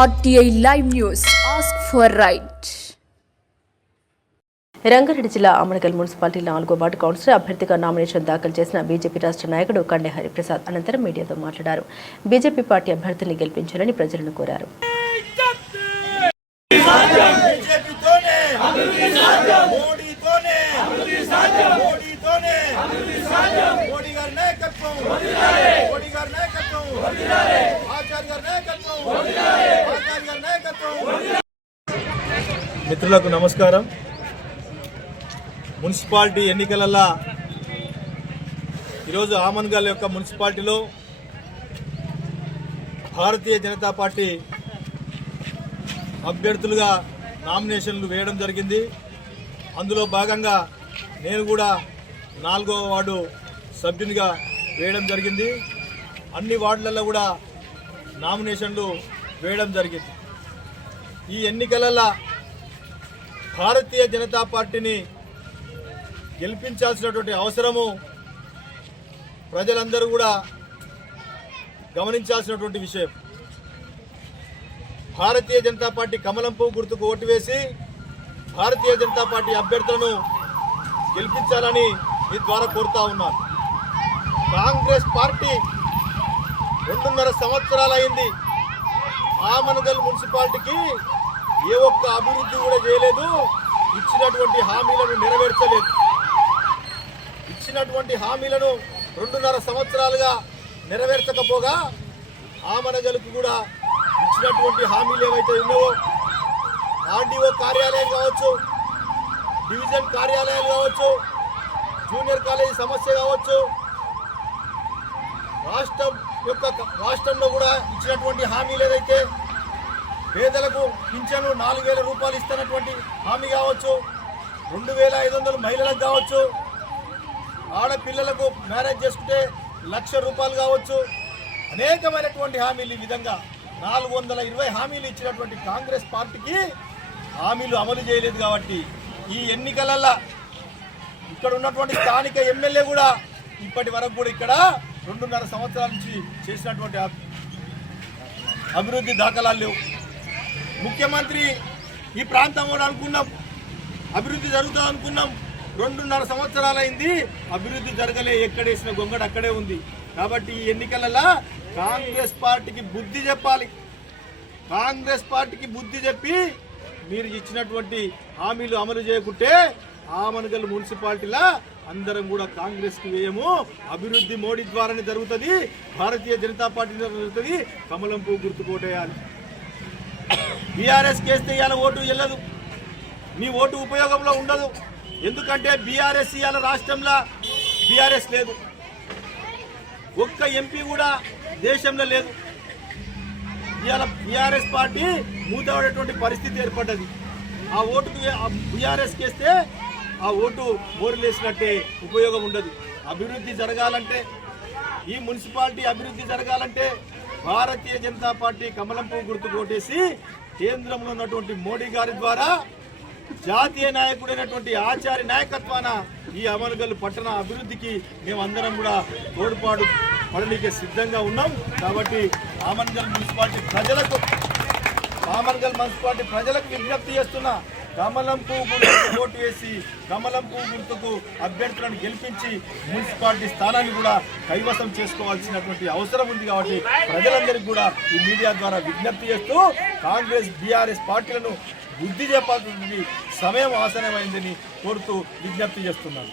RTI Live News. Ask for right. Rangareddy జిల్లా Amangal municipality 4వ ward councillor అభ్యర్థిగా నామినేషన్ దాఖలు చేసిన బీజేపీ రాష్ట్ర నాయకుడు కండె హరిప్రసాద్ అనంతరం మీడియాతో మాట్లాడారు. బీజేపీ పార్టీ అభ్యర్థిని గెలిపించాలని ప్రజలను కోరారు. మిత్రులకు నమస్కారం. మున్సిపాలిటీ ఎన్నికలలో ఈరోజు ఆమన్గల్ యొక్క మున్సిపాలిటీలో భారతీయ జనతా పార్టీ అభ్యర్థులుగా నామినేషన్లు వేయడం జరిగింది. అందులో భాగంగా నేను కూడా 4వ వార్డు సభ్యునిగా వేయడం జరిగింది. అన్ని వార్డులలో కూడా నామినేషన్లు వేయడం జరిగింది. ఈ ఎన్నికలలో భారతీయ జనతా పార్టీని గెలిపించాల్సినటువంటి అవసరము ప్రజలందరూ కూడా గమనించాల్సినటువంటి విషయం. భారతీయ జనతా పార్టీ కమలం పువ్వు గుర్తుకు ఓటు వేసి భారతీయ జనతా పార్టీ అభ్యర్థులను గెలిపించాలని ఈ ద్వారా కోరుతా ఉన్నారు. కాంగ్రెస్ పార్టీ 2.5 సంవత్సరాలు అయింది. ఆమన్గల్ మున్సిపాలిటీకి ఏ ఒక్క అభివృద్ధి కూడా చేయలేదు. ఇచ్చినటువంటి హామీలను నెరవేర్చలేదు. ఇచ్చినటువంటి హామీలను 2.5 సంవత్సరాలుగా నెరవేర్చకపోగా ఆమన్గల్కు కూడా ఇచ్చినటువంటి హామీలు ఏవైతే ఉన్నావో ఆర్డీఓ కార్యాలయం కావచ్చు, డివిజన్ కార్యాలయాలు కావచ్చు, జూనియర్ కాలేజీ సమస్య కావచ్చు, రాష్ట్రంలో కూడా ఇచ్చినటువంటి హామీలు ఏదైతే పేదలకు పింఛను 4,000 రూపాయలు ఇస్తున్నటువంటి హామీ కావచ్చు, 2,500 మహిళలకు కావచ్చు, ఆడపిల్లలకు మ్యారేజ్ చేసుకుంటే 1,00,000 రూపాయలు కావచ్చు, అనేకమైనటువంటి హామీలు. ఈ విధంగా 420 హామీలు ఇచ్చినటువంటి కాంగ్రెస్ పార్టీకి హామీలు అమలు చేయలేదు. కాబట్టి ఈ ఎన్నికలలో ఇక్కడ ఉన్నటువంటి స్థానిక ఎమ్మెల్యే కూడా ఇప్పటి వరకు కూడా ఇక్కడ 2.5 సంవత్సరాల నుంచి చేసినటువంటి అభివృద్ధి దాఖలాలు లేవు. ముఖ్యమంత్రి ఈ ప్రాంతం కూడా అనుకున్నాం అభివృద్ధి జరుగుతుంది అనుకున్నాం. 2.5 సంవత్సరాలైంది, అభివృద్ధి జరగలే. ఎక్కడేసిన గొంగడు అక్కడే ఉంది. కాబట్టి ఈ ఎన్నికలలో కాంగ్రెస్ పార్టీకి బుద్ధి చెప్పాలి. కాంగ్రెస్ పార్టీకి బుద్ధి చెప్పి మీరు ఇచ్చినటువంటి హామీలు అమలు చేయకుంటే ఆమన్గల్ మున్సిపాలిటీలో అందరం కూడా కాంగ్రెస్కి వేయము. అభివృద్ధి మోడీ ద్వారానే జరుగుతుంది, భారతీయ జనతా పార్టీ జరుగుతుంది. కమలం పువ్వు గుర్తుకోటేయాలి. బీఆర్ఎస్ కేస్తే ఇవాళ ఓటు వెళ్ళదు, మీ ఓటు ఉపయోగంలో ఉండదు. ఎందుకంటే బీఆర్ఎస్ ఇవాళ రాష్ట్రంలో బీఆర్ఎస్ లేదు, ఒక్క ఎంపీ కూడా దేశంలో లేదు. ఇవాళ బీఆర్ఎస్ పార్టీ మూతపడేటువంటి పరిస్థితి ఏర్పడ్డది. ఆ ఓటుకు బీఆర్ఎస్ కేస్తే ఆ ఓటు మోరులేసినట్టే, ఉపయోగం ఉండదు. అభివృద్ధి జరగాలంటే, ఈ మున్సిపాలిటీ అభివృద్ధి జరగాలంటే భారతీయ జనతా పార్టీ కమలం పువ్వు గుర్తుకు ఓటేసి కేంద్రంలో ఉన్నటువంటి మోడీ గారి ద్వారా జాతీయ నాయకుడైనటువంటి ఆచార్య నాయకత్వాన ఈ ఆమన్గల్ పట్టణ అభివృద్ధికి మేమందరం కూడా తోడ్పాటు పడనీకే సిద్ధంగా ఉన్నాం. కాబట్టి ఆమన్గల్ మున్సిపాలిటీ ప్రజలకు విజ్ఞప్తి చేస్తున్నా, కమలం పువ్వు గుర్తుకు ఓటు వేసి కమలం పువ్వు గుర్తుకు అభ్యర్థులను గెలిపించి మున్సిపాలిటీ స్థానాన్ని కూడా కైవసం చేసుకోవాల్సినటువంటి అవసరం ఉంది. కాబట్టి ప్రజలందరికీ కూడా ఈ మీడియా ద్వారా విజ్ఞప్తి చేస్తూ కాంగ్రెస్ బీఆర్ఎస్ పార్టీలను బుద్ధి చెప్పాల్సిన సమయం ఆసనమైందని కోరుతూ విజ్ఞప్తి చేస్తున్నాను.